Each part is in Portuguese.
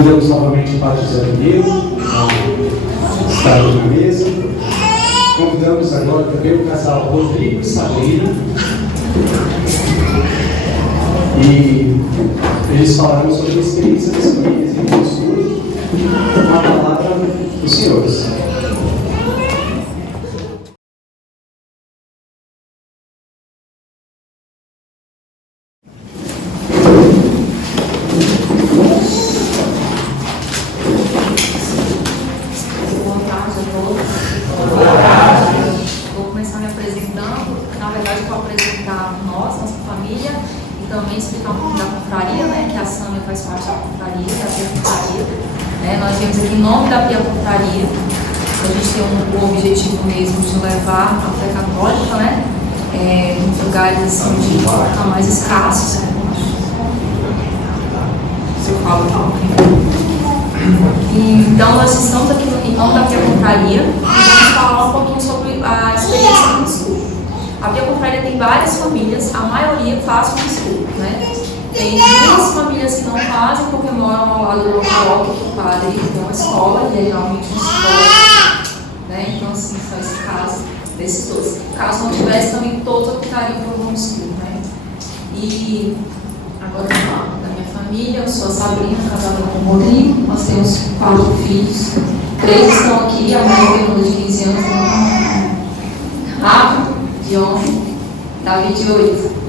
Convidamos novamente o Padre José Mineiro a estar aqui na mesa. Convidamos agora também o casal Rodrigo e Sabrina. E eles falarão sobre a experiência das famílias em Sul, com a palavra dos senhores. A fé católica, né? Em lugares onde está mais escassos. Se eu falo então, nós estamos aqui em nome da Pia Confraria e vamos falar um pouquinho sobre a experiência do homeschool. A Pia Confraria tem várias famílias, a maioria faz homeschool, né? Tem muitas famílias que não fazem porque moram ao lado do paróquia, que o padre tem uma escola e é realmente uma escola, né? Então, assim, só esse caso desses dois. Caso não tivesse, também todos optariam por homeschool, né? E agora vamos lá, da minha família, eu sou a Sabrina, casada com o Rodrigo, nós temos 4 filhos, 3 estão aqui, a mãe Fernanda de 15 anos, Rafa, de 11, Davi de 8.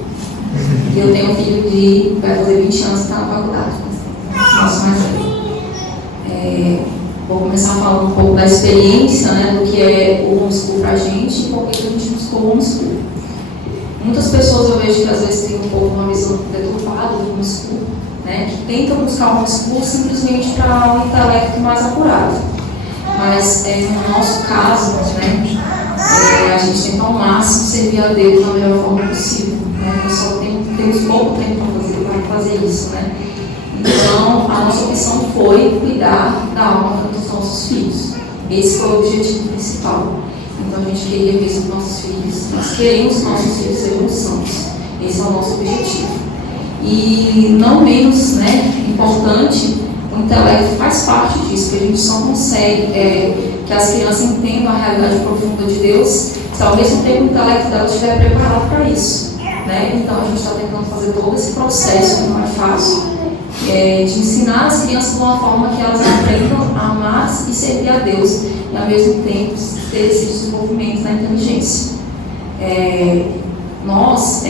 E eu tenho um filho de, vai fazer 20 anos que está na faculdade, nosso mais velho. Vou começar falando um pouco da experiência, né, do que é o homeschool para a gente e por que a gente buscou o homeschool. Muitas pessoas eu vejo que às vezes têm um pouco uma visão deturpada do homeschool, né, que tentam buscar o homeschool simplesmente para um intelecto mais apurado. Mas no nosso caso, né, a gente tenta ao máximo servir a Deus da melhor forma possível. Né, nós só temos pouco tempo para fazer isso, né. Então, a nossa opção foi cuidar da alma dos nossos filhos. Esse foi o objetivo principal. Então, a gente queria ver os nossos filhos. Nós queremos que nossos filhos sejam santos. Esse é o nosso objetivo. E, não menos importante, o intelecto faz parte disso, que a gente só consegue que as crianças entendam a realidade profunda de Deus, se ao mesmo tempo o intelecto delas estiver preparado para isso. Né? Então, a gente está tentando fazer todo esse processo, que não é fácil, de ensinar as crianças de uma forma que elas aprendam a amar e servir a Deus e ao mesmo tempo ter esse desenvolvimento na inteligência. Nós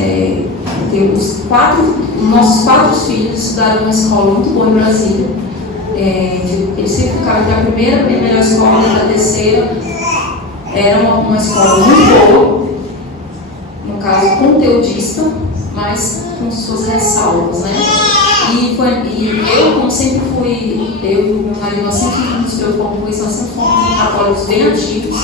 temos nossos 4 filhos estudaram numa escola muito boa em Brasília. Eles sempre ficaram entre a primeira e a melhor escola e a terceira. Era uma escola muito boa, no caso conteudista, mas com suas ressalvas, né? E eu, como sempre fui, eu e meu marido, nós sempre nos preocupamos com isso, nós sempre fomos católicos bem ativos.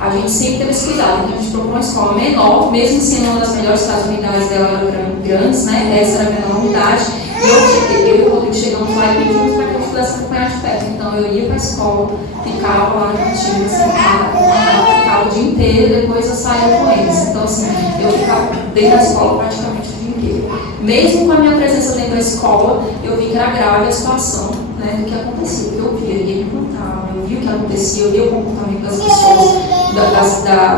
A gente sempre teve esse cuidado, então a gente procurou uma escola menor, mesmo sendo uma das melhores das unidades dela eram grandes, né? Essa era a menor unidade. E eu e o Rodrigo chegamos lá e pedimos para que eu pudesse acompanhar de perto. Então eu ia para a escola, ficava lá na cantina, sentada, ficava o dia inteiro e depois eu saía com eles. Então assim, eu ficava dentro da escola praticamente o dia inteiro. Mesmo com a minha presença dentro da escola, eu vi que era grave a situação, né, do que acontecia. Eu via, ele me contava, eu via o que acontecia, eu via o comportamento das pessoas,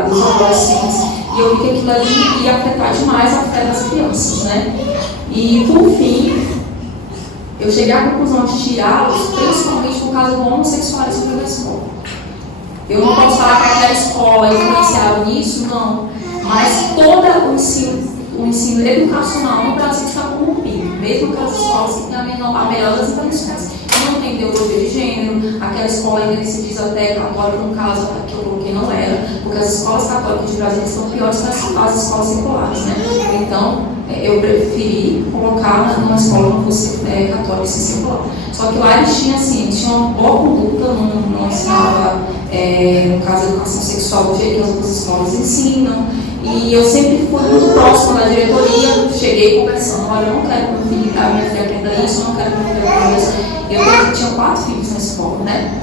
dos adolescentes, e eu vi que aquilo ali ia afetar demais a fé das crianças, né? E, por fim, eu cheguei à conclusão de tirá-los, principalmente por causa do homossexualismo dentro da escola. Eu não posso falar que aquela escola influenciava nisso, não, mas todo o ensino educacional no Brasil está corrompido, mesmo aquelas escolas que têm a melhor das intenções. Não tem ideologia de gênero, aquela escola ainda que se diz até católica, no caso que eu coloquei não era, porque as escolas católicas de Brasília são piores que as escolas seculares, né? Então, eu preferi colocar numa escola que não fosse católica e secular. Só que lá eles tinham uma boa conduta, não ensinava, no caso, a educação sexual do jeito que as outras escolas ensinam. E eu sempre fui muito próxima da diretoria, cheguei conversando, olha, eu não quero que a minha filha aprenda isso, eu não quero que meu filho aprenda isso. Eu tinha 4 filhos na escola, né?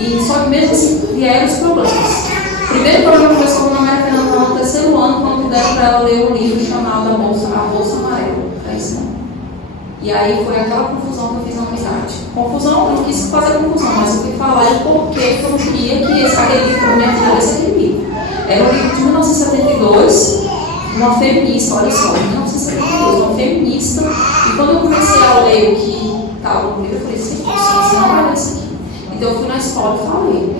E só que mesmo assim vieram os problemas. O primeiro problema começou com a Maria Fernanda no 3º ano, quando deram para ela ler um livro chamado A Bolsa Amarela. É isso, não? E aí foi aquela confusão que eu fiz na amizade. Confusão, eu não quis fazer confusão, mas eu fui falar de por que eu não queria que aquele livro para minha filha fosse aquele livro. Era um livro de 1972, uma feminista, olha só, 1972, uma feminista. E quando eu comecei a ler o que estava no livro, eu falei assim, você não vai ler isso aqui. Então eu fui na escola e falei.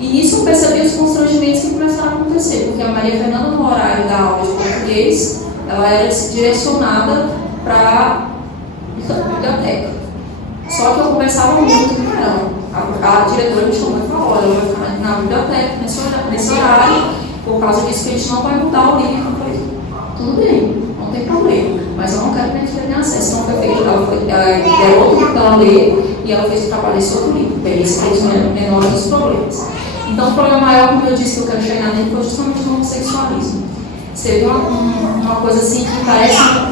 E nisso eu percebi os constrangimentos que começaram a acontecer, porque a Maria Fernanda, no horário da aula de português, ela era direcionada para a biblioteca. Só que eu conversava muito com ela. A diretora me chamou e falou, olha, eu vou ficar na biblioteca nesse horário, por causa disso que a gente não vai mudar o livro. Eu falei, tudo bem, não tem problema, mas eu não quero que minha filha tenha acesso. Então foi feito, ela deu outro livro para ela ler e ela fez o trabalho desse outro livro, bem, esse foi o menor dos problemas. Então o problema maior, como eu disse, que eu quero chegar nele, foi justamente o homossexualismo. Você vê uma coisa assim que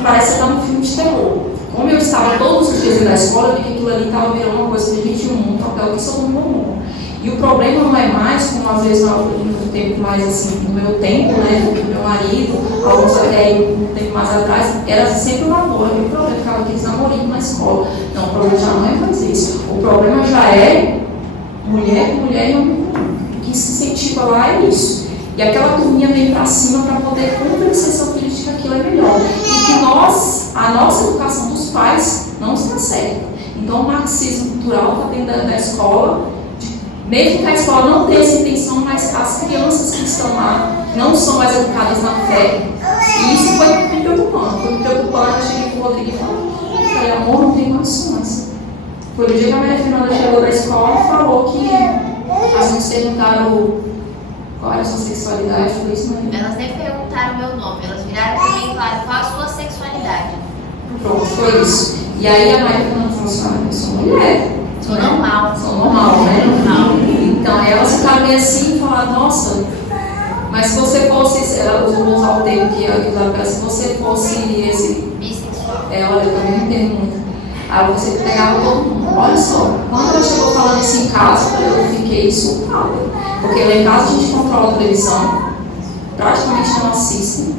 parece estar num filme de terror. Como eu estava todos os dias na escola, eu vi que aquilo ali estava virando uma coisa que a gente um papel que sou muito. E o problema não é mais, como às vezes no tempo mais assim, no meu tempo, né, do meu marido, alguns até um tempo mais atrás, era sempre um namoro. E o problema ficava aqueles namorinhos na escola. Não, o problema já não é mais isso. O problema já é mulher com mulher e homem com homem. O que se incentiva lá é isso. E aquela turminha vem para cima para poder convencer seu filho de que aquilo é melhor. E que a nossa educação dos pais não está certa. Então o marxismo cultural está dentro da escola, mesmo que a escola não tenha essa intenção, mas as crianças que estão lá não são mais educadas na fé. E isso foi me preocupando. Foi me preocupando, eu cheguei com o Rodrigo e falei, amor, não tem condições. Foi o dia que a Maria Fernanda chegou da escola e falou que as mães perguntaram qual era a sua sexualidade, foi isso, Maria? Elas nem perguntaram o meu nome, elas viraram para mim e falaram qual a sua sexualidade. Pronto, foi isso. E aí a Maria Fernanda falou assim, eu sou mulher. Sou normal. Sou normal, né? Normal. Então elas ficaram meio assim e falaram, nossa, mas se você fosse, ela usou o termo que eu usava para ela, se você fosse esse. Bissexual. Olha, eu também não entendo muito. Aí você pegava todo mundo. Olha só, quando ela chegou falando isso em casa, eu fiquei surtada. Porque lá em casa a gente controla a televisão, praticamente não assiste,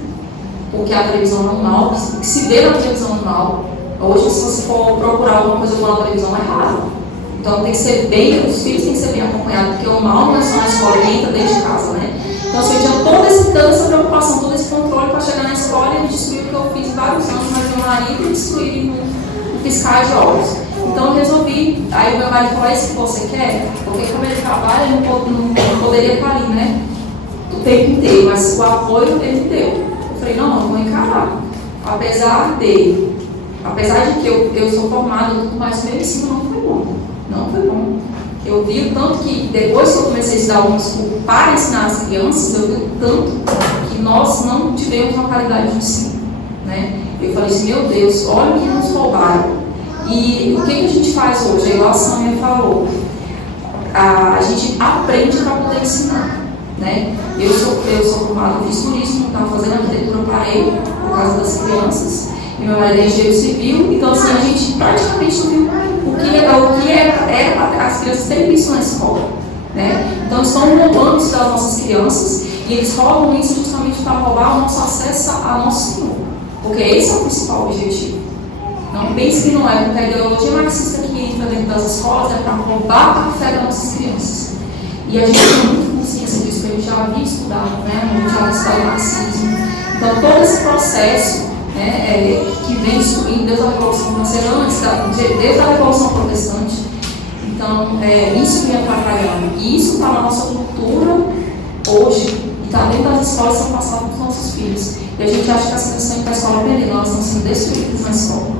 porque a televisão normal, que se vê na televisão normal, hoje se você for procurar alguma coisa boa na televisão é raro. Então tem que ser bem, os filhos têm que ser bem acompanhados, porque o mal não é só na escola, ele entra dentro de casa, né? Então assim, eu tinha toda essa preocupação, todo esse controle para chegar na escola e destruir o que eu fiz vários anos, mas meu marido e destruir no piscar de olhos. Então eu resolvi, aí o meu marido falou, é isso que você quer? Porque como ele trabalha, ele não poderia estar ali, né? O tempo inteiro, mas o apoio ele me deu. Eu falei, não, eu vou encarar. Apesar de que eu sou formada e tudo mais, meu ensino não foi bom. Não foi bom. Eu vi o tanto que, depois que eu comecei a estudar alguns cursos para ensinar as crianças, eu vi o tanto que nós não tivemos uma qualidade de ensino, né? Eu falei assim, meu Deus, olha o que nos roubaram. E o que a gente faz hoje? Igual a Sâmia falou, a gente aprende para poder ensinar, né? Eu sou formada em turismo, estava fazendo arquitetura parei por causa das crianças, e meu marido é engenheiro civil, então assim, a gente praticamente não viu o que é as crianças terem isso na escola, né? Então estão roubando isso das nossas crianças, e eles roubam isso justamente para roubar o nosso acesso ao nosso Senhor, porque esse é o principal objetivo. Não pense que não é, porque a ideologia marxista que entra dentro das escolas é para roubar a fé das nossas crianças. E a gente tem muita consciência disso, porque a gente já havia estudado, né? A gente já havia estudado marxismo. Então, todo esse processo, né, que vem instruindo desde a Revolução Francesa, desde a Revolução Protestante, então, isso vem atrapalhando. E isso está na nossa cultura hoje, e está dentro das escolas sendo passado para os nossos filhos. E a gente acha que as crianças estão indo para a escola aprendendo, elas estão sendo destruídas na escola.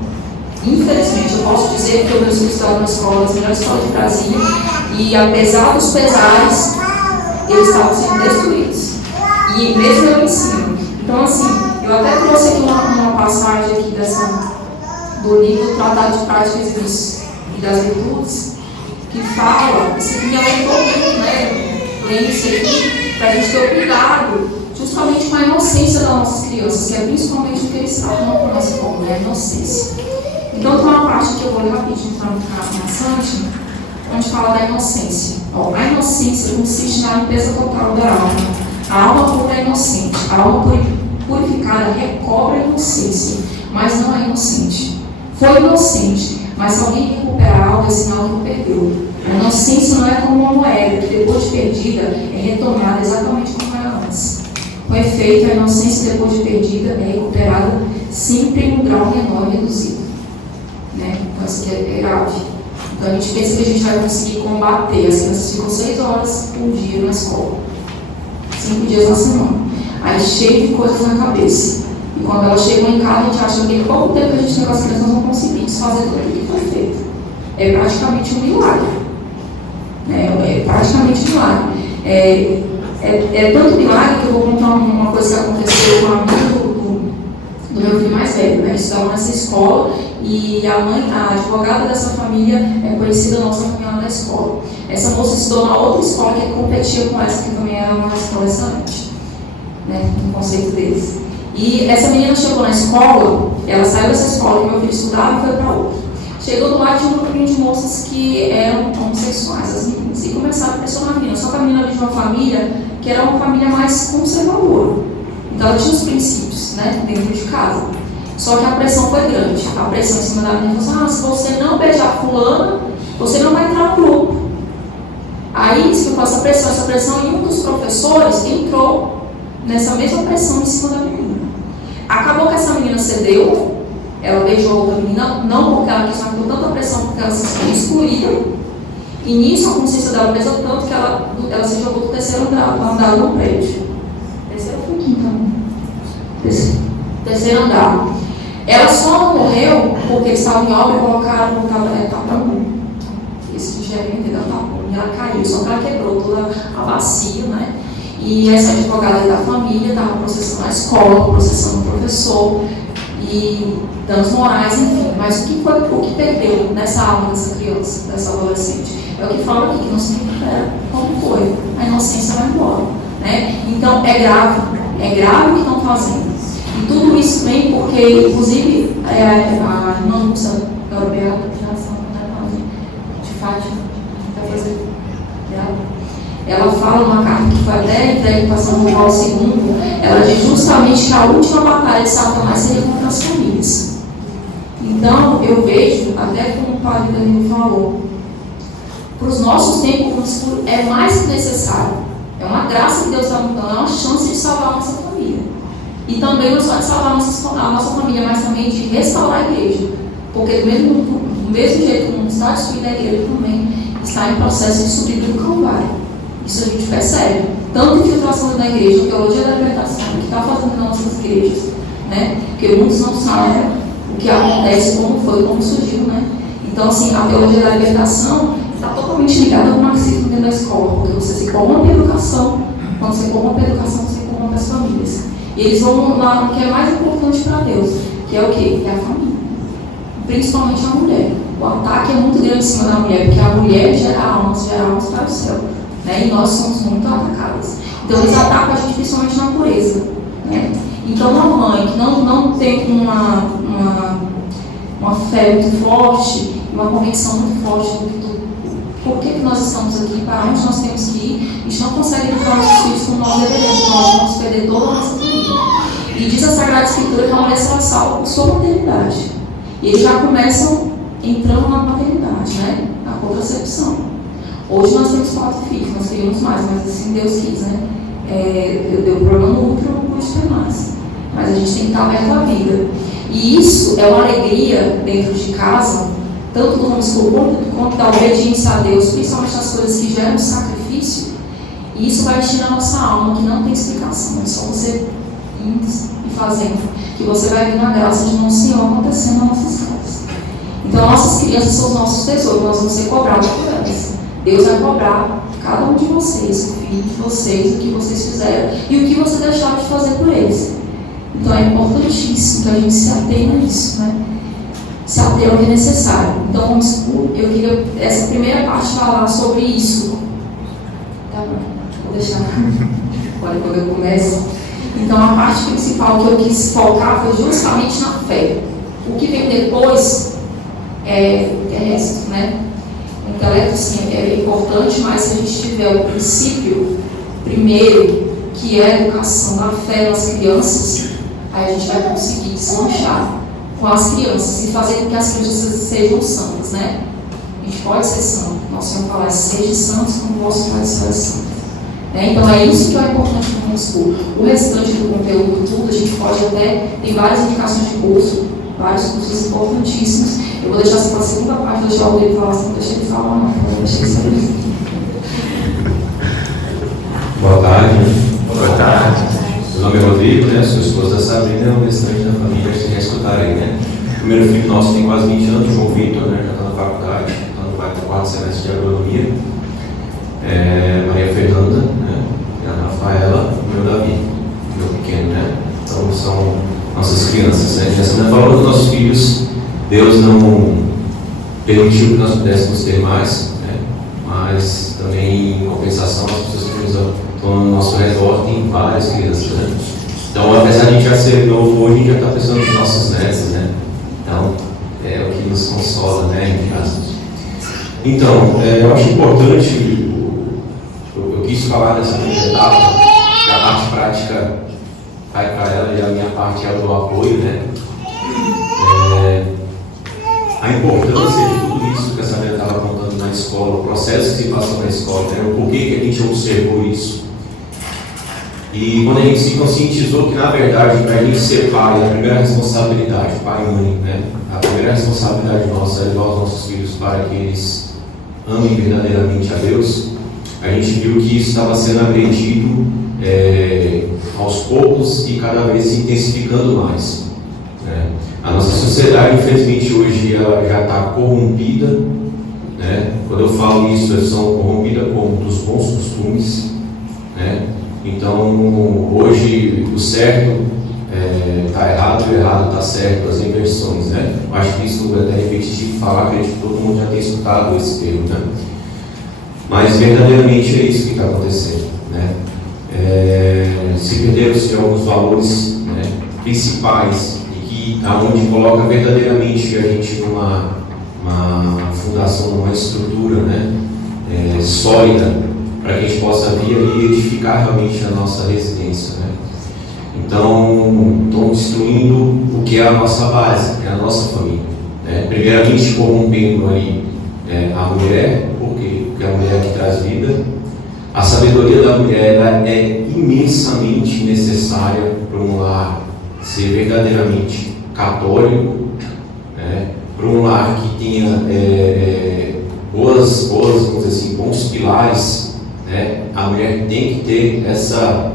Infelizmente, eu posso dizer que eu meus filhos estavam na escola, as melhores escolas de Brasília, e apesar dos pesares, eles estavam sendo destruídos. E mesmo eu ensino. Então, assim, eu até trouxe aqui uma passagem aqui do livro Tratado de Práticas e das Virtudes, que fala, esse livro é todo mundo, né? Lendo isso aqui, para a gente ter o cuidado justamente com a inocência das nossas crianças, que é principalmente o que eles falam na escola, né? A inocência. Então tem uma parte que eu vou ler rapidinho para não ficar amassante, onde fala da inocência. A inocência consiste na limpeza total da alma. A alma pura é inocente. A alma purificada recobre a inocência, mas não é inocente. foi inocente, mas se alguém recuperar algo, é sinal que não perdeu. A inocência não é como uma moeda, que depois de perdida é retomada exatamente como era antes. Com efeito, a inocência depois de perdida é recuperada sempre em um grau menor e reduzido. Né? Então isso aqui é grave. Então a gente pensa que a gente vai conseguir combater. As crianças ficam 6 horas por dia na escola, 5 dias na semana, aí cheio de coisas na cabeça. E quando elas chegam em casa, a gente acha que em pouco tempo que a gente tem com as crianças, nós vamos conseguir desfazer tudo aquilo que foi feito. É praticamente um milagre. É praticamente um milagre. É tanto milagre que eu vou contar uma coisa que aconteceu com a amiga do meu filho mais velho. Né? Eles estavam nessa escola e a mãe, a advogada dessa família, é conhecida nossa família lá da escola. Essa moça estudou na outra escola que competia com essa, que também era uma escola excelente, né? No conceito deles. E essa menina chegou na escola, ela saiu dessa escola que meu filho estudava e foi para outra. Chegou do lado de um grupinho de moças que eram homossexuais, as meninas, e começaram a pressionar a menina. Só que a menina veio de uma família que era uma família mais conservadora. Então ela tinha os princípios, né, dentro de casa. Só que a pressão foi grande. A pressão em cima da menina falou assim: se você não beijar fulana, você não vai entrar no grupo. Aí ficou essa pressão, e um dos professores entrou nessa mesma pressão em cima da menina. Acabou que essa menina cedeu. Ela beijou outra menina, não porque ela quis, mas com tanta pressão, porque ela se sentiu excluída. E nisso a consciência dela pesou tanto que ela se jogou do 3º andar no prédio. 3º ou 5º? 3º andar. Ela só não morreu porque eles estavam em obra e colocaram tampão. Esse gerente deu tampão e ela caiu. Só que ela quebrou toda a bacia, né? E essa advogada da família estava processando a escola, processando o professor e danos morais, enfim. Mas o que perdeu nessa alma dessa criança, dessa adolescente? É o que fala aqui, que não se recupera. Como foi? A inocência vai embora. Né? Então é grave o que estão fazendo. E tudo isso vem porque, inclusive, a irmã Lúcia Europeia da Geração de Fátima, vai fazer dela. Ela fala numa carta que foi até entregue para São Paulo II, ela diz justamente que a última batalha de Satanás seria contra as famílias. Então, eu vejo, até como o padre Danilo falou, para os nossos tempos é mais que necessário. É uma graça que Deus está nos dando, é uma chance de salvar a nossa família. E também não só de salvar a nossa família, mas também de restaurar a igreja. Porque do mesmo jeito que o mundo está destruindo, a igreja também está em processo de subir do Calvário. Isso a gente percebe. Tanto infiltração da igreja, a teologia da libertação, que está fazendo nas nossas igrejas. Né? Porque muitos não sabem o que acontece, como foi, como surgiu. Né? Então, assim, a teologia da libertação está totalmente ligada ao marxismo dentro da escola. Porque você se corrompe a educação. Quando você corrompe a educação, você corrompe as famílias. E eles vão lá no que é mais importante para Deus, que é o quê? É a família. Principalmente a mulher. O ataque é muito grande em cima da mulher, porque a mulher gera almas para o céu. Né? E nós somos muito atacadas. Então eles atacam a gente principalmente na pureza. Né? Então uma mãe que não tem uma fé muito forte, uma convicção muito forte do por que nós estamos aqui, para onde nós temos que ir, a gente não consegue educar nossos filhos como nós deveríamos, nós vamos perder toda a nossa família. E diz a Sagrada Escritura que a mulher será salva por sua maternidade. E eles já começam entrando na maternidade, né? Na contracepção. Hoje nós temos 4 filhos, nós queríamos mais, mas assim Deus quis, né? Deu problema no útero, não pude ter mais. Mas a gente tem que estar aberto à vida. E isso é uma alegria dentro de casa, tanto do homeschool quanto da obediência a Deus, principalmente nas coisas que geram sacrifício. E isso vai encher a nossa alma, que não tem explicação. É só você indo e fazendo, que você vai ver na graça de nosso Senhor acontecendo nas nossas casas. Então, nossas crianças são os nossos tesouros, nós vamos ser cobrados por elas. Deus vai cobrar cada um de vocês, o filho de vocês, o que vocês fizeram e o que você deixaram de fazer por eles. Então, é importantíssimo que a gente se atenha a isso, né? Se atenha ao que é necessário. Então, eu queria, essa primeira parte, falar sobre isso. Tá bom, vou deixar. Olha, quando eu começo. Então, a parte principal que eu quis focar foi justamente na fé. O que vem depois é resto, né? O intelecto, sim, é importante, mas se a gente tiver o princípio primeiro, que é a educação da fé nas crianças, aí a gente vai conseguir deslanchar com as crianças e fazer com que as crianças sejam santas, né? A gente pode ser santo. Nosso Senhor fala, seja santos como vosso Pai do céu é santo. Então é isso que é importante no homeschool. O restante do conteúdo, tudo, a gente pode até, tem várias indicações de curso, vários cursos importantíssimos. Eu vou deixar assim para a segunda parte, deixar o livro falar, assim, não deixei de falar não, eu deixei de saber. Boa tarde. Boa tarde. Meu nome é Rodrigo, né? Sua esposa Sabrina, o restante da família que vocês já escutarem, né? O primeiro filho nosso tem quase 20 anos, João Vitor, né? Já está na faculdade, vai para o quarto semestre de agronomia. Maria Fernanda, né? E a Rafaela, e o meu Davi, meu pequeno, né? Então são nossas crianças, né? Já semana falou dos nossos filhos, Deus não permitiu que nós pudéssemos ter mais, né? Mas também em compensação as pessoas que estão no nosso redor tem várias crianças, né? Então apesar de a gente já ser novo hoje, a gente já está pensando nos nossos netos, né? Então é o que nos consola, né? Entre aspas. Então, eu acho importante, eu quis falar dessa primeira etapa, que a parte prática vai para ela e a minha parte é do apoio, né? A importância de tudo isso que a Sabrina estava contando na escola, o processo que se passou na escola, né? O porquê que a gente observou isso. E quando a gente se conscientizou que, na verdade, para a gente ser pai, a primeira responsabilidade, pai e mãe, né? A primeira responsabilidade nossa é levar os nossos filhos para que eles amem verdadeiramente a Deus, a gente viu que isso estava sendo agredido aos poucos e cada vez se intensificando mais. Né? A nossa sociedade, infelizmente, hoje ela já está corrompida. Né? Quando eu falo isso, eles são corrompidas como dos bons costumes. Né? Então, hoje, o certo está errado e o errado está certo, as inversões, né? Eu acho que isso não é até repetitivo falar, acredito que todo mundo já tem escutado esse termo, né? Mas verdadeiramente é isso que está acontecendo, né? Se perderam-se alguns valores, né, principais e que aonde coloca verdadeiramente a gente numa fundação, numa estrutura, né, sólida, para que a gente possa vir ali edificar realmente a nossa residência, né? Então, estão destruindo o que é a nossa base, que é a nossa família. Né? Primeiramente, corrompendo ali a mulher, porque é a mulher que traz vida. A sabedoria da mulher ela é imensamente necessária para um lar ser verdadeiramente católico, né? Para um lar que tenha vamos dizer assim, bons pilares. Né? A mulher tem que ter essa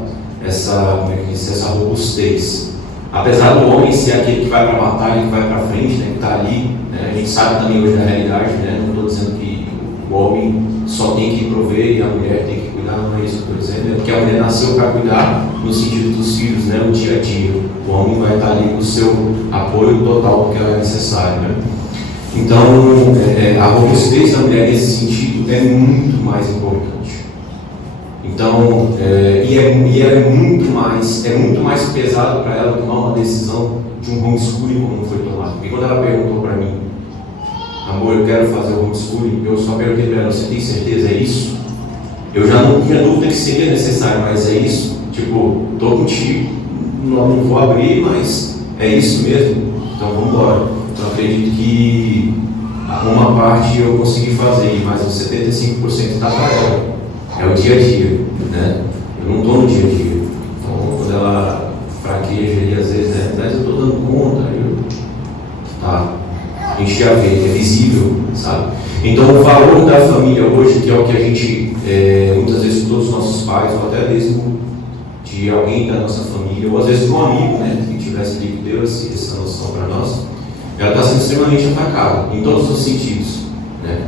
robustez. Apesar do homem ser aquele que vai para a batalha, que vai para frente, né, que está ali, né, a gente sabe também hoje da realidade, né, não estou dizendo que o homem só tem que prover e a mulher tem que cuidar, não é isso que eu estou dizendo, é porque a mulher nasceu para cuidar no sentido dos filhos, né, o dia a dia. O homem vai estar ali com o seu apoio total, porque ela é necessário. Né? Então, a robustez da mulher nesse sentido é muito mais importante. Então, é muito mais pesado para ela tomar uma decisão de um homeschooling como não foi tomado. E quando ela perguntou para mim, amor, eu quero fazer o homeschooling, eu só perguntei para ela, você tem certeza, é isso? Eu já não tinha dúvida que seria necessário, mas é isso? Tipo, estou contigo, não vou abrir, mas é isso mesmo? Então vamos embora. Então acredito que uma parte eu consegui fazer, mas os 75% está para ela. É o dia a dia, né? Eu não estou no dia a dia. Então, quando ela fraqueja ali, às vezes, né? Mas eu estou dando conta, tá? A gente já vê, é visível, sabe? Então, o valor da família hoje, que é o que a gente, muitas vezes, todos os nossos pais, ou até mesmo de alguém da nossa família, ou às vezes de um amigo, né? Que tivesse ali que deu essa noção para nós, ela está sendo extremamente atacada, em todos os sentidos, né?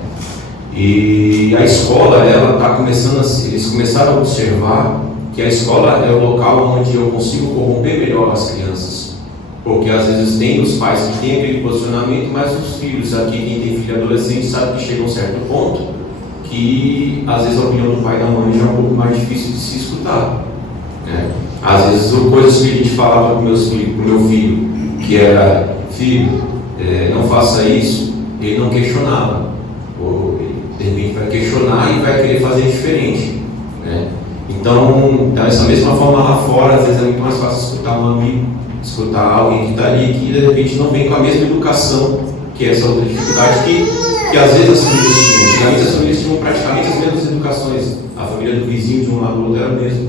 E a escola, ela está começando eles começaram a observar que a escola é o local onde eu consigo corromper melhor as crianças. Porque às vezes tem os pais que têm aquele posicionamento, mas os filhos aqui, quem tem filho adolescente, sabe que chega a um certo ponto que às vezes a opinião do pai e da mãe já é um pouco mais difícil de se escutar. Né? Às vezes coisas que a gente falava para o meu filho, que era, filho, não faça isso, ele não questionava. De repente vai questionar e vai querer fazer diferente, né? Então, dessa mesma forma lá fora, às vezes é muito mais fácil escutar um amigo escutar alguém que está ali que de repente não vem com a mesma educação que essa outra dificuldade que às vezes as famílias tinham. Antigamente as famílias tinham praticamente as mesmas educações. A família do vizinho de um lado do outro era a mesma.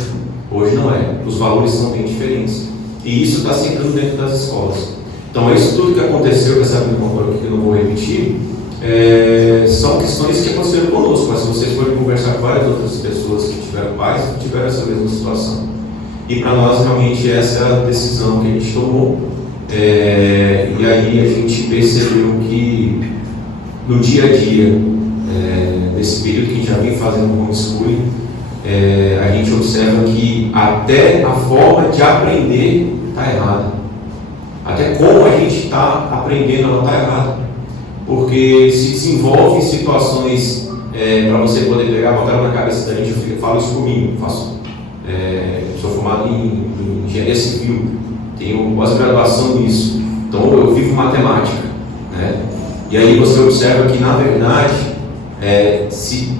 Hoje não é. Os valores são bem diferentes. E isso está se entrando dentro das escolas. Então, isso tudo que aconteceu com essa vida que eu não vou repetir, são questões que aconteceram conosco, mas vocês podem conversar com várias outras pessoas que tiveram pais que tiveram essa mesma situação. E para nós, realmente, essa é a decisão que a gente tomou. E aí a gente percebeu que no dia a dia, desse período que a gente já vem fazendo no homeschooling, a gente observa que até a forma de aprender está errada. Até como a gente está aprendendo, ela está errada. Porque se desenvolve situações para você poder pegar, botar ela na cabeça da gente. Eu falo isso comigo, sou formado em engenharia civil, tenho pós-graduação nisso, então eu vivo matemática, né? E aí você observa que, na verdade, se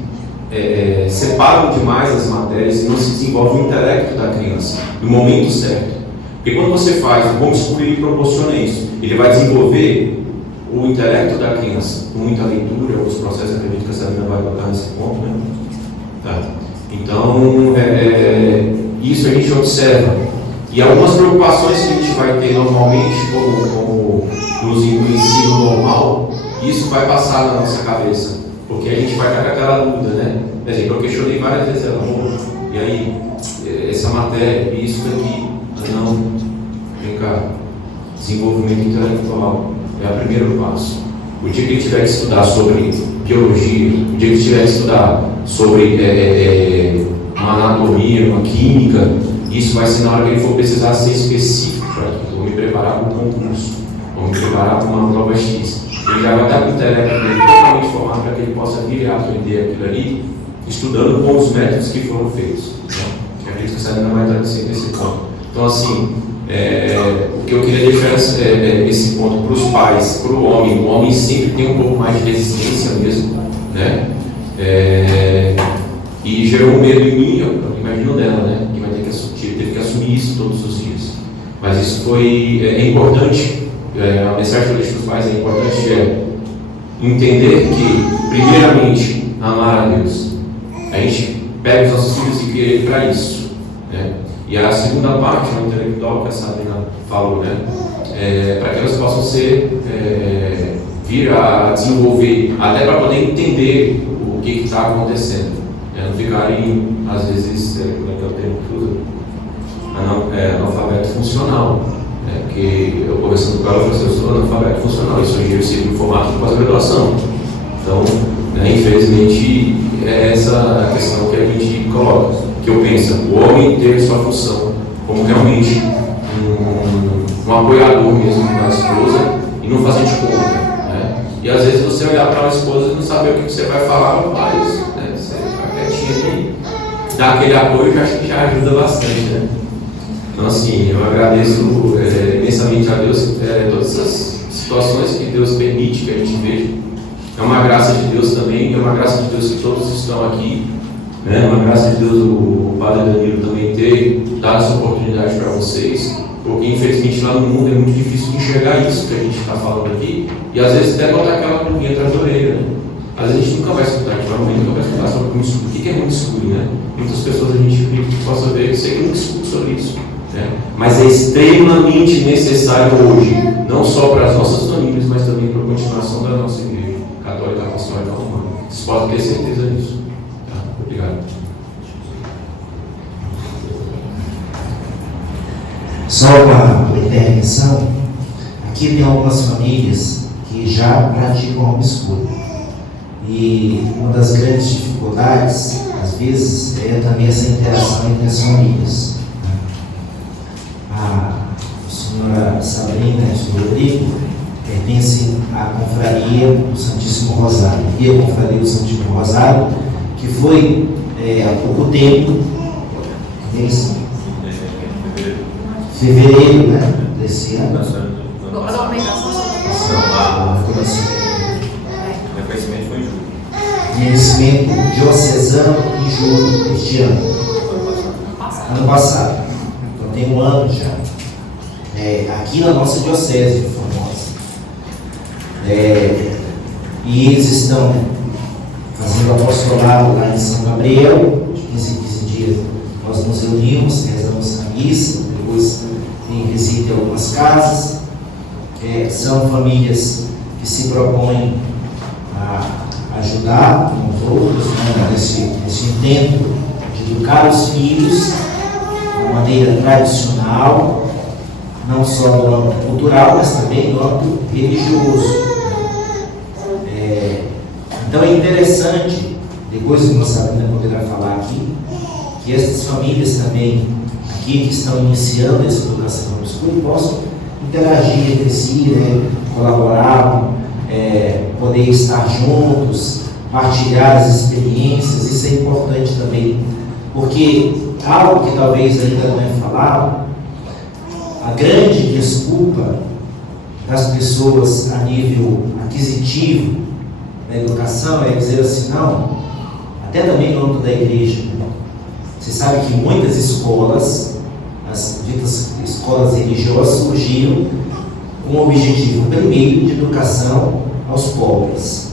separam demais as matérias e não se desenvolve o intelecto da criança no momento certo. Porque quando você faz, o homeschooling ele proporciona isso, ele vai desenvolver o intelecto da criança com muita leitura, os processos, acredito que a Sabrina vai botar nesse ponto, né? Tá. Então, isso a gente observa. E algumas preocupações que a gente vai ter normalmente, como no ensino normal, isso vai passar na nossa cabeça. Porque a gente vai estar com aquela dúvida, né? Por exemplo, eu questionei várias vezes ela, e aí, essa matéria, isso aqui, não, vem cá, desenvolvimento intelectual é o primeiro passo. O dia que ele tiver que estudar sobre biologia, o dia que ele tiver que estudar sobre uma anatomia, uma química, isso vai ser na hora que ele for precisar ser específico para aquilo. Vou me preparar para um concurso, vou me preparar para uma prova X. Ele já vai estar com o intelecto dele totalmente formado para que ele possa vir a aprender aquilo ali, estudando com os métodos que foram feitos. Né? Acredito que essa ainda vai estar nesse ponto. Então, assim, o que eu queria deixar esse ponto para os pais, para o homem sempre tem um pouco mais de resistência mesmo, né? E gerou um medo em mim, eu imagino dela, né? Que vai ter que teve que assumir isso todos os dias. Mas isso é importante, a mensagem que eu deixo para os pais é importante, entender que, primeiramente, amar a Deus. A gente pega os nossos filhos e cria ele para isso, né? E a segunda parte, o intelectual que a Sabrina falou, né? Para que elas possam vir a desenvolver, até para poder entender o que está acontecendo. Não ficarem, às vezes, como é que é o termo que usa? Analfabeto funcional. Porque eu conversando com ela, eu falei assim, eu sou analfabeto funcional, eu sou engenheiro civil em formato de pós-graduação. Então, infelizmente, é essa a questão que a gente coloca. Que eu penso, o homem ter sua função como realmente um apoiador mesmo da esposa e não fazer de conta, né? E às vezes você olhar para uma esposa e não saber o que você vai falar, não faz, né? Você fica quietinho ali, dar aquele apoio, eu acho que já ajuda bastante, né? Então, assim, eu agradeço imensamente a Deus todas essas situações que Deus permite que a gente veja. É uma graça de Deus também, é uma graça de Deus que todos estão aqui. É uma graça de Deus o Padre Danilo também ter dado essa oportunidade para vocês, porque infelizmente lá no mundo é muito difícil de enxergar isso que a gente está falando aqui, e às vezes até botar aquela pulguinha atrás da orelha, né? Às vezes a gente nunca vai escutar, a gente nunca vai escutar sobre homeschooling. O que é homeschooling, né? Muitas pessoas a gente possa ver, sei que nunca escuta sobre isso, né? Mas é extremamente necessário hoje, não só para as nossas famílias, mas também para a continuação da nossa igreja católica apostólica romana. Vocês podem ter certeza disso. Obrigado. Só uma intervenção. Aqui tem algumas famílias que já praticam homeschooling. E uma das grandes dificuldades, às vezes, é também essa interação entre as famílias. A senhora Sabrina e o senhor Rodrigo pertencem à Confraria do Santíssimo Rosário. E a Confraria do Santíssimo Rosário, que foi há pouco tempo, fevereiro, né, desse ano. A documentação reconhecimento foi em julho. Reconhecimento diocesano em julho deste ano. Ano passado. Então tem um ano já. aqui na nossa diocese de Formosa. E eles estão fazendo apostolado lá em São Gabriel. De 15 em 15 dias nós nos reunimos, rezamos a missa, depois tem visita em algumas casas. São famílias que se propõem a ajudar uns outros, né, nesse intento de educar os filhos de maneira tradicional, não só no âmbito cultural, mas também no âmbito religioso. Então é interessante, depois a nossa Sabrina poderá falar aqui, que essas famílias também, aqui que estão iniciando essa educação no escuro, possam interagir entre si, né, colaborar, poder estar juntos, partilhar as experiências. Isso é importante também, porque algo que talvez ainda não é falado, a grande desculpa das pessoas a nível aquisitivo da educação é dizer assim, não, até também no âmbito da igreja. Você sabe que muitas escolas, as ditas escolas religiosas, surgiram com o objetivo primeiro de educação aos pobres.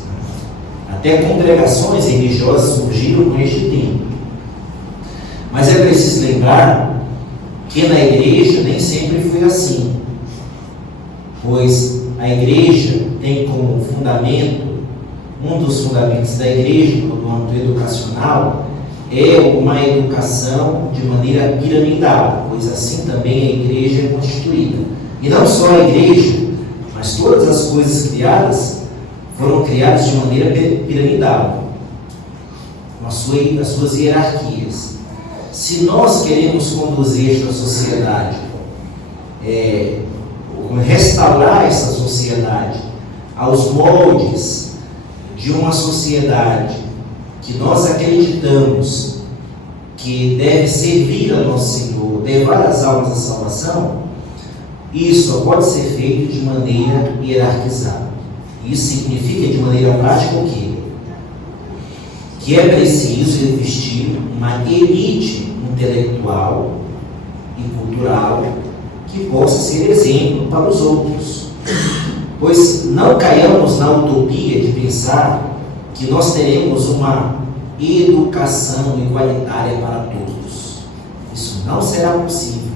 Até congregações religiosas surgiram com este tempo. Mas é preciso lembrar que na igreja nem sempre foi assim, pois a igreja tem como fundamento, um dos fundamentos da igreja, no âmbito educacional, é uma educação de maneira piramidal, pois assim também a igreja é constituída. E não só a igreja, mas todas as coisas criadas foram criadas de maneira piramidal, com as suas hierarquias. Se nós queremos conduzir esta sociedade, restaurar essa sociedade aos moldes de uma sociedade que nós acreditamos que deve servir ao nosso Senhor, levar as almas à salvação, isso só pode ser feito de maneira hierarquizada. Isso significa de maneira prática o quê? Que é preciso existir uma elite intelectual e cultural que possa ser exemplo para os outros. Pois não caiamos na utopia de pensar que nós teremos uma educação igualitária para todos. Isso não será possível.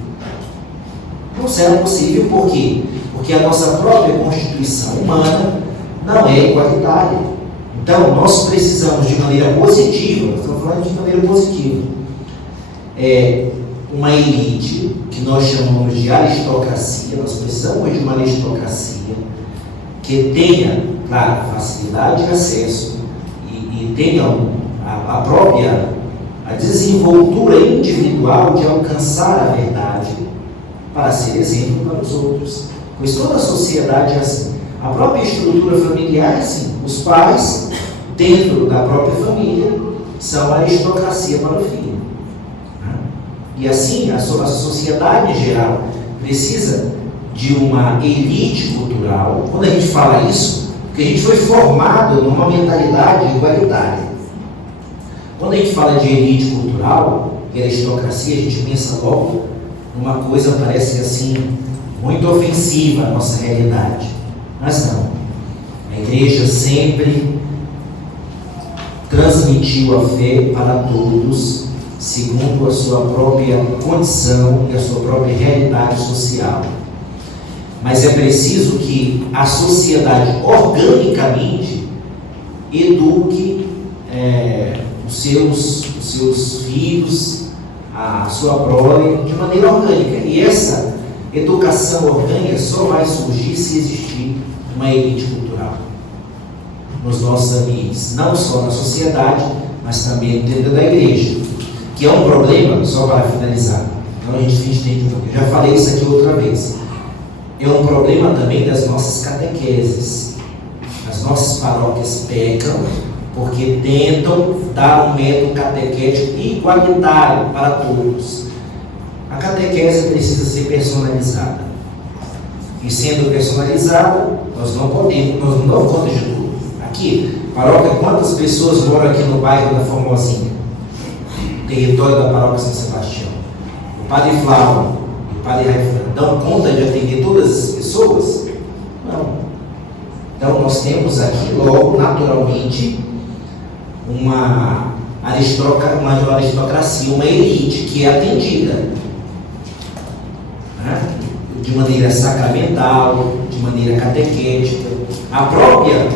Não será possível por quê? Porque a nossa própria constituição humana não é igualitária. Então, nós precisamos de maneira positiva, estamos falando de maneira positiva, uma elite que nós chamamos de aristocracia. Nós precisamos de uma aristocracia que tenha, claro, facilidade de acesso e tenha a própria desenvoltura individual de alcançar a verdade para ser exemplo para os outros. Pois toda a sociedade é assim. A própria estrutura familiar é assim. Os pais, dentro da própria família, são a aristocracia para o filho. E assim, a sociedade em geral precisa de uma elite cultural. Quando a gente fala isso, porque a gente foi formado numa mentalidade igualitária. Quando a gente fala de elite cultural e aristocracia, a gente pensa logo numa coisa parece assim muito ofensiva à nossa realidade. Mas não. A igreja sempre transmitiu a fé para todos, segundo a sua própria condição e a sua própria realidade social. Mas é preciso que a sociedade organicamente eduque os seus filhos, a sua prole, de maneira orgânica. E essa educação orgânica só vai surgir se existir uma elite cultural nos nossos ambientes, não só na sociedade, mas também dentro da igreja, que é um problema, só para finalizar, então a gente entende um pouquinho. Já falei isso aqui outra vez. É um problema também das nossas catequeses. As nossas paróquias pecam porque tentam dar um método catequético igualitário para todos. A catequese precisa ser personalizada. E sendo personalizada, nós não damos conta de tudo. Aqui, paróquia, quantas pessoas moram aqui no bairro da Formosinha? Território da paróquia São Sebastião. O padre Flávio e o Padre Raifran, dão conta de atender todas as pessoas? Não. Então nós temos aqui logo, naturalmente, uma aristocracia, uma elite que é atendida, né? De maneira sacramental, de maneira catequética. A própria,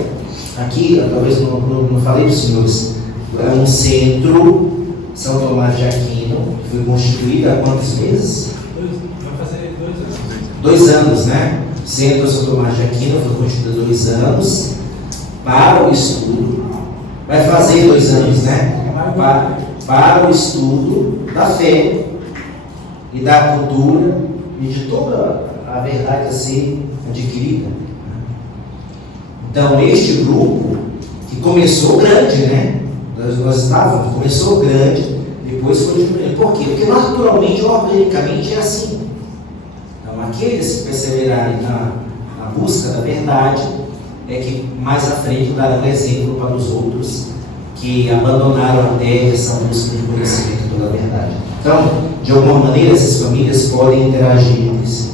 aqui, talvez não falei para os senhores, é um centro, São Tomás de Aquino, que foi constituído há quantos meses? Vai fazer 2 anos. 2 anos, né? Centro São Tomás de Aquino foi constituído há 2 anos para o estudo. Vai fazer 2 anos, né? Para o estudo da fé e da cultura e de toda a verdade a ser adquirida. Então, este grupo, que começou grande, né? Nós estávamos, começou grande, depois foi diminuindo. Por quê? Porque naturalmente, organicamente é assim. Então, aqueles que perseverarem na busca da verdade é que mais à frente darão exemplo para os outros que abandonaram até essa busca de conhecimento da verdade. Então, de alguma maneira, essas famílias podem interagir entre si.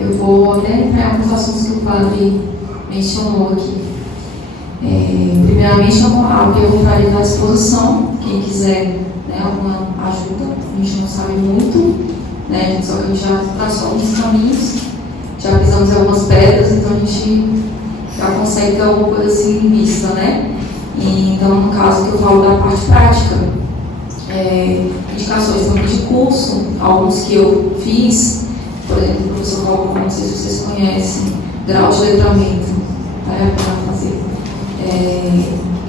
Eu vou até entrar em alguns assuntos que o padre mencionou aqui. Primeiramente, eu voltaria à disposição, quem quiser, né, alguma ajuda. A gente não sabe muito, né, só que a gente já traçou alguns caminhos, já pisamos em algumas pedras, então a gente já consegue ter alguma coisa assim em vista, né? E, então, no caso que eu falo da parte prática, indicações também de curso, alguns que eu fiz, por exemplo, o professor Paulo, não sei se vocês conhecem, grau de letramento, para fazer.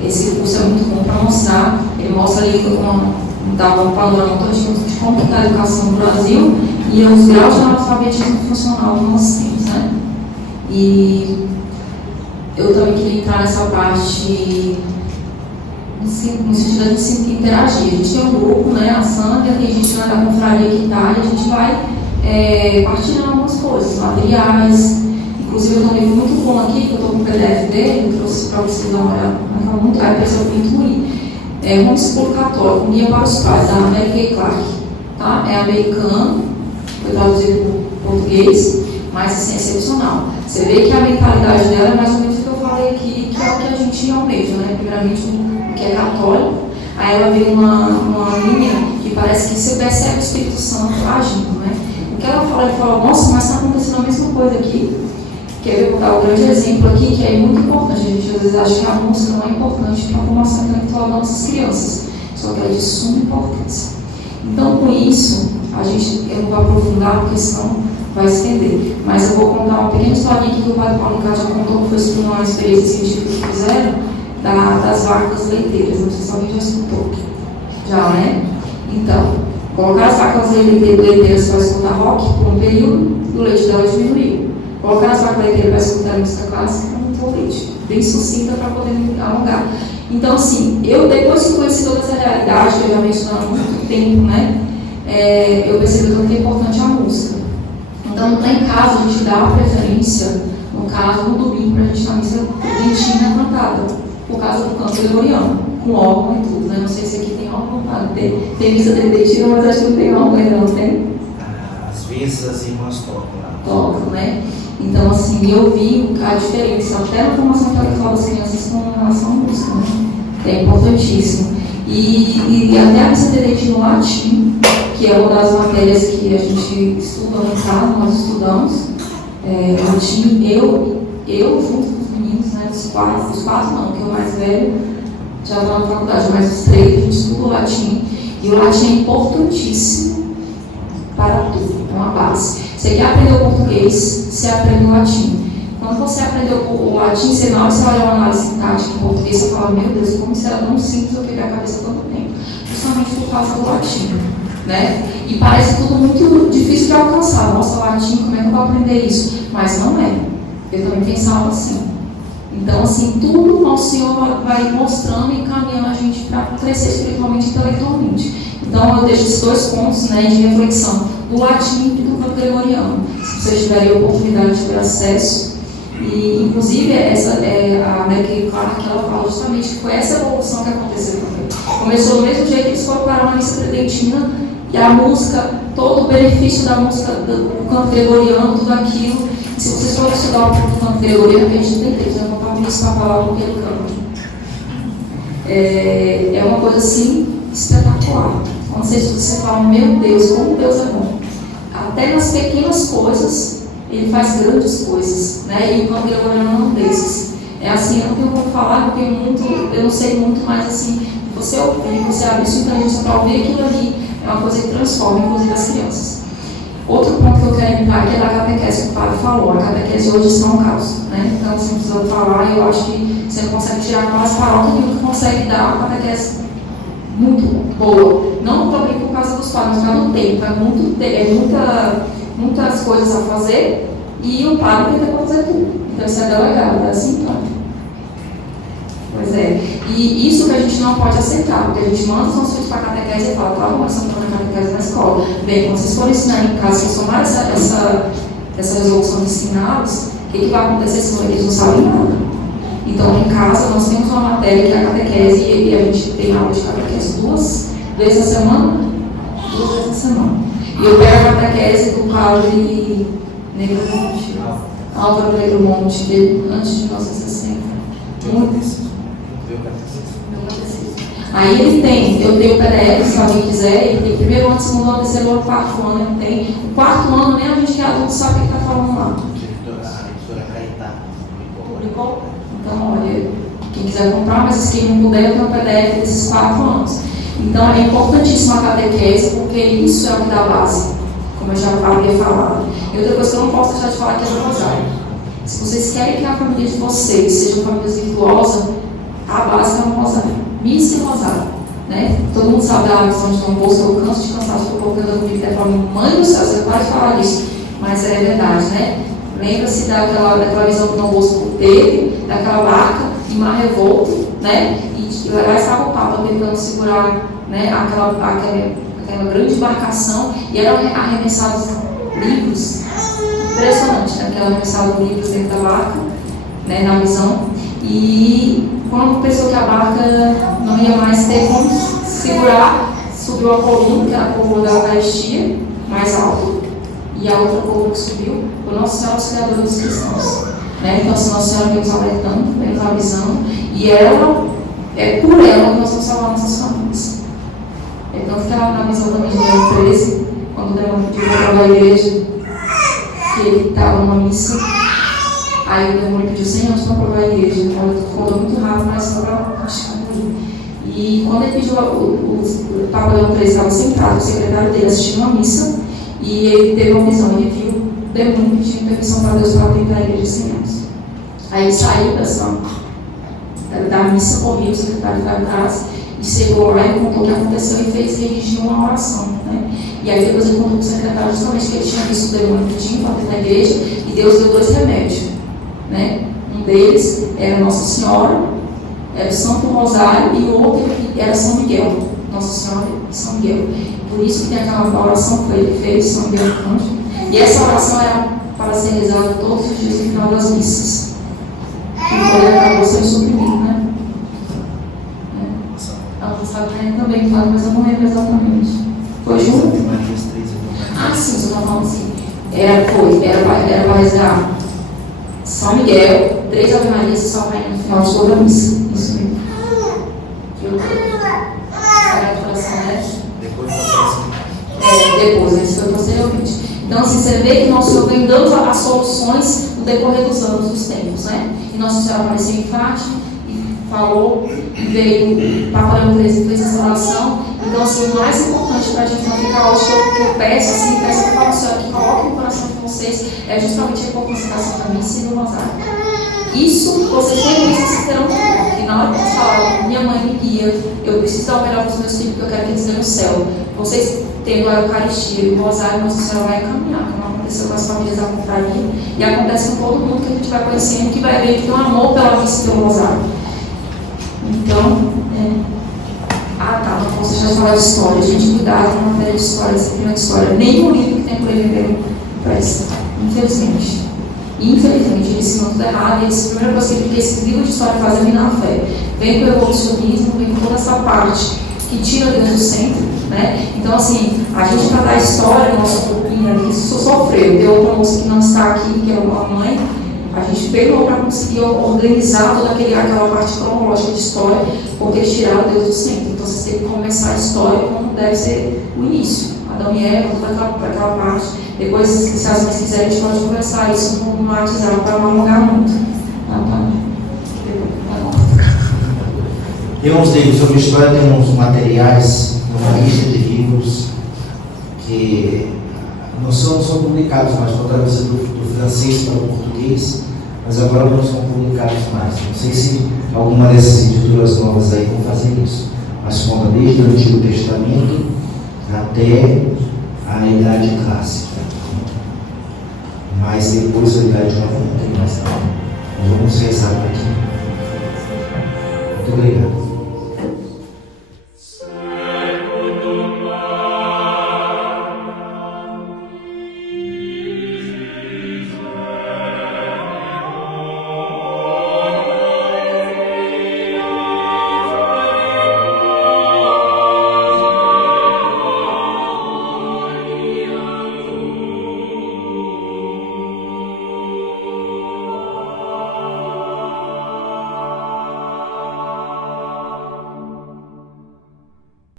Esse curso é muito bom para mostrar, ele mostra ali dá um panorama todinho de como está a educação no Brasil e os graus de analfabetismo funcional que nós temos, né? E eu também queria entrar nessa parte no sentido de se interagir. A gente tem um grupo, né, a Sandra, tem gente lá da confraria que está, e a gente vai partilhando algumas coisas, materiais. Inclusive, eu tenho um livro muito bom aqui, que eu estou com o PDF dele, eu trouxe para vocês dar uma olhada, a pessoa muito ruim. Homeschool Católico, Guia para os Pais, da Mary Clark. Tá? É americano, foi traduzido para o português, mas assim, é excepcional. Você vê que a mentalidade dela é mais ou menos o que eu falei aqui, que é o que a gente almeja, né? Primeiramente, o que é católico. Aí ela vê uma menina que parece que você percebe o Espírito Santo agindo, né? O que ela fala, nossa, mas está acontecendo a mesma coisa aqui. Quer ver um grande exemplo aqui, que é muito importante. A gente às vezes acha que a música não é importante para a formação intelectual das nossas crianças, só que ela é de suma importância. Então, com isso, eu não vou aprofundar, porque senão vai estender. Mas eu vou contar uma pequena historinha aqui que o padre Paulo Ricardo já contou, que foi uma experiência científica que fizeram das vacas leiteiras. Não sei se alguém já escutou. Já, né? Então, colocar as vacas leiteiras para escutar rock por um período, e o leite dela diminuiu. Colocar as vacas leiteiras para escutar música clássica, aumentou o leite. Bem sucinta para poder alongar. Então, assim, depois que conheci toda essa realidade, que eu já venho estudando há muito tempo, né? Eu percebi o que é importante a música. Então, lá em casa, a gente dá a preferência, no caso, no domingo, para a gente estar missa dentinha cantada, por causa do canto gregoriano, com órgão e tudo, né? Não sei se aqui tem órgão, tem missa dentina, mas acho que não tem órgão ainda, não tem? Às vezes as irmãs tocam lá. Tocam, né? Então, assim, eu vi a diferença até na formação intelectual das crianças com relação à música, né? Que é importantíssimo. E até a missa dentina no latim, que é uma das matérias que a gente estuda lá em casa, nós estudamos. Latim, eu junto com os meninos, né, os quatro não, porque o mais velho já está na faculdade, mas os 3 a gente estuda o latim. E o latim é importantíssimo para tudo, é uma base. Você quer aprender o português, você aprende o latim. Quando você aprendeu o latim, você na hora você vai olhar uma análise sintática em português, você fala, meu Deus, como isso era tão simples, eu quebrei a cabeça todo tempo. Justamente por causa do latim, né? E parece tudo muito difícil de alcançar. Nossa, latim, como é que eu vou aprender isso? Mas não é. Eu também pensava assim. Então, assim, tudo o nosso Senhor vai mostrando e encaminhando a gente para crescer espiritualmente e intelectualmente. Então, eu deixo esses 2 pontos, né, de reflexão, do latim e do canto gregoriano. Se vocês tiverem a oportunidade de ter acesso. E, inclusive, a Mary Clark, ela fala justamente que foi essa evolução que aconteceu também. Começou do mesmo jeito que eles foram parar na missa tridentina E a música, todo o benefício da música, do canto gregoriano, tudo aquilo. E se vocês forem estudar o canto gregoriano, a gente tem tempo, eu vou contar isso para falar do que ele canta. É uma coisa assim espetacular. Não sei se você fala, meu Deus, como Deus é bom. Até nas pequenas coisas, ele faz grandes coisas, né? E o canto gregoriano é um desses. É assim, eu não tenho como falar, eu não sei muito, mas assim, você ouvir, você abrir sua inteligência para ouvir aquilo ali, é uma coisa que transforma, inclusive, as crianças. Outro ponto que eu quero entrar aqui é da catequese que o padre falou. A catequese hoje são um caos, né? Então, você não precisa falar, eu acho que você não consegue tirar aquelas paróquias que nunca consegue dar uma catequese muito boa. Não também por causa dos padres, mas por causa do tempo. Muitas coisas a fazer e o padre tem que fazer tudo. Então, isso é delegado, é assim, então. Pois é. E isso que a gente não pode aceitar, porque a gente manda os nossos filhos para a catequese e fala, tá, mas estamos fazendo catequese na escola. Bem, quando vocês forem ensinar em casa, se somar essa resolução de ensinados, o que vai acontecer se eles não sabem nada? Então, em casa, nós temos uma matéria que é a catequese e a gente tem aula de catequese 2 vezes a semana. E eu pego a catequese do padre Negromonte, Álvaro Negromonte, antes de 1960. Aí ele tem, eu tenho o PDF, se alguém quiser, ele tem primeiro ano, segundo ano, terceiro ano, quarto ano, ele tem. O quarto ano, nem a gente que é adulto sabe o que está falando lá. Publicou? Então, olha, quem quiser comprar, mas quem não puder, eu tenho o PDF desses 4 anos. Então, é importantíssima a catequese, porque isso é o que dá base, como eu já havia falado. E outra coisa que eu não posso deixar de falar que é o rosário. Se vocês querem que a família de vocês seja uma família virtuosa, a base é um rosário. Missa e rosário, né? Todo mundo sabe da missão de Dom Bosco, eu canso de cansar, estou colocando comigo e falando, mãe do céu, você pode falar disso, mas é verdade, né? Lembra-se daquela visão que Dom Bosco teve, daquela barca em mar revolto, né? E lá estava o Papa tentando segurar, né, aquela grande embarcação e eram arremessados livros, impressionante, né? Aquela arremessada livros dentro da barca, né, na visão. E quando pensou que a barca não ia mais ter como segurar, subiu a coluna, que era a coluna da Eucaristia, mais alto, e a outra coluna que subiu, o Nossa Senhora Auxiliadora dos Cristãos. Né? Então, assim, Nossa Senhora vem nos alertando, vem nos avisando, e ela, é por ela que nós vamos salvar nossas famílias. É tanto que ela, na visão também de Leão 13, quando o demônio pediu para a igreja, que ele estava numa missa. Aí o demônio pediu 100 anos para provar a igreja. Então ele falou muito rápido, mas só para achar ali. E quando ele pediu, o Papa Leão XIII estava sentado, o secretário dele assistindo uma missa, e ele teve uma visão, ele viu o demônio pedindo permissão para Deus para abrir a igreja de 100 anos. Aí ele saiu da missa, correu, o secretário foi atrás, e chegou lá e contou o que aconteceu e fez dirigir uma oração. Né? E aí depois ele contou para o secretário justamente que ele tinha visto o demônio pedindo para abrir na igreja, e Deus deu 2 remédios. Né? Um deles era Nossa Senhora, era o Santo Rosário, e o outro era São Miguel, Nossa Senhora e São Miguel. Por isso que tem aquela oração que ele fez, São Miguel Arcanjo. E essa oração era para ser rezada todos os dias no final das missas. E foi acabou sendo suprimido, né? A Sabrina também, claro, mas eu não lembro exatamente. Foi junto? Ah, sim, você está falando assim. Era para rezar São Miguel, 3 Ave Marias e São Rainha no final de toda a missa. Isso mesmo. Sagrado Coração, né? Depois, isso foi posteriormente. Então, assim, você vê que Nosso Senhor vem dando as soluções no decorrer dos anos, dos tempos, né? E Nossa Senhora apareceu em Fátima e falou, e veio o Papa Leão XIII fez essa oração. Então, assim, o mais importante para a gente não ficar hoje, que eu peço, assim, peço para o Senhor que coloque no coração de vocês, é justamente a importância da Santa Missa e do Rosário. Isso, vocês têm isso, vocês terão tudo. Porque na hora que vocês falam, minha mãe me guia, eu preciso dar o melhor para os meus filhos, porque eu quero que eles ganhem o céu. Vocês tendo a Eucaristia e o Rosário, Nossa Senhora vai caminhar, como aconteceu com as famílias da confraria, e acontece com todo mundo que a gente vai conhecendo, que vai ver que tem um amor pela missa e pelo Rosário. Então, não posso deixar de falar de história. Gente, cuidado com a matéria de história, essa primeira história. Nenhum livro que tem por ele presta, infelizmente. Infelizmente, ele ensina tudo errado. E a primeira coisa que esse livro de história faz é minar a fé. Vem com o evolucionismo, vem com toda essa parte que tira Deus do centro, né? Então, assim, a gente para dar história, nosso grupinho ali, sofreu. Tem outra moça que não está aqui, que é uma mãe, a gente pegou para conseguir organizar toda aquela parte cronológica de história, porque eles tiraram Deus do centro. Então, vocês têm que começar a história como deve ser o início. Adão e Eva, toda aquela parte. Depois, se as mães quiserem, a gente pode conversar isso no WhatsApp para não alongar muito. Temos livros sobre história, temos materiais, uma lista de livros que não são publicados mais, foi através do francês para o português, mas agora não são publicados mais. Não sei se alguma dessas editoras novas aí vão fazer isso, mas conta desde o Antigo Testamento até a Idade Clássica. Mas depois da Idade Nova não tem mais nada.